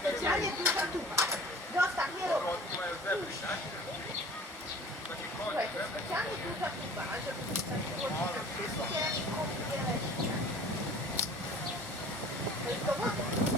Specjalnie tu zatuwa. Dostaw, nie rób. Specjalnie tu zatuwa, żeby wystarczyło ci na wszystkie kupię resztę. To jest dowodem.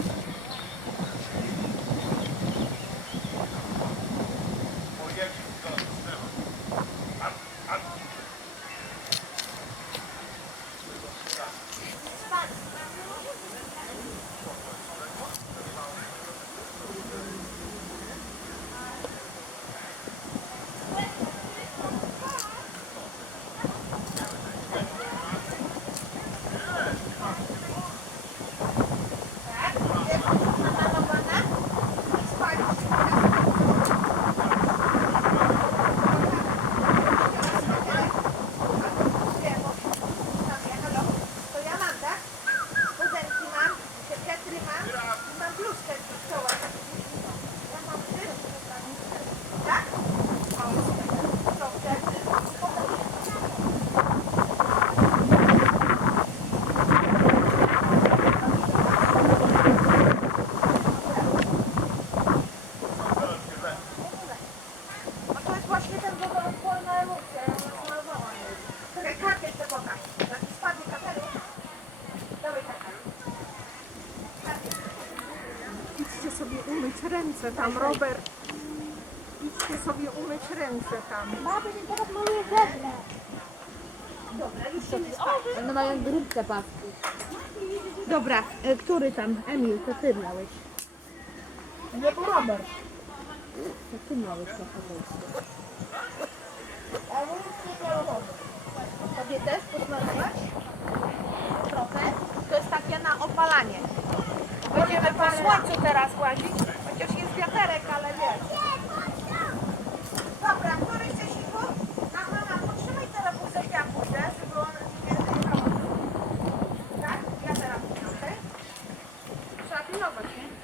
Idźcie sobie umyć ręce tam, Robert. Idźcie sobie umyć ręce tam. Baby, nie teraz maluję żeble. Dobra, już się nie spadnie. One mają grubce paski. Dobra, e, który tam? Emil, to ty miałeś. Nie, bo Robert. Taki mały samochód. A mózg Tobie też posmarować? Trochę? To jest takie na opalanie. Będziemy po słońcu teraz łazić, chociaż jest wiaterek, ale wiesz. Dobra, który chce siku? Na mama, potrzymaj teraz ja pójdę, żeby on nie zjechał. Tak? Ja? Trzeba pilnować, nie?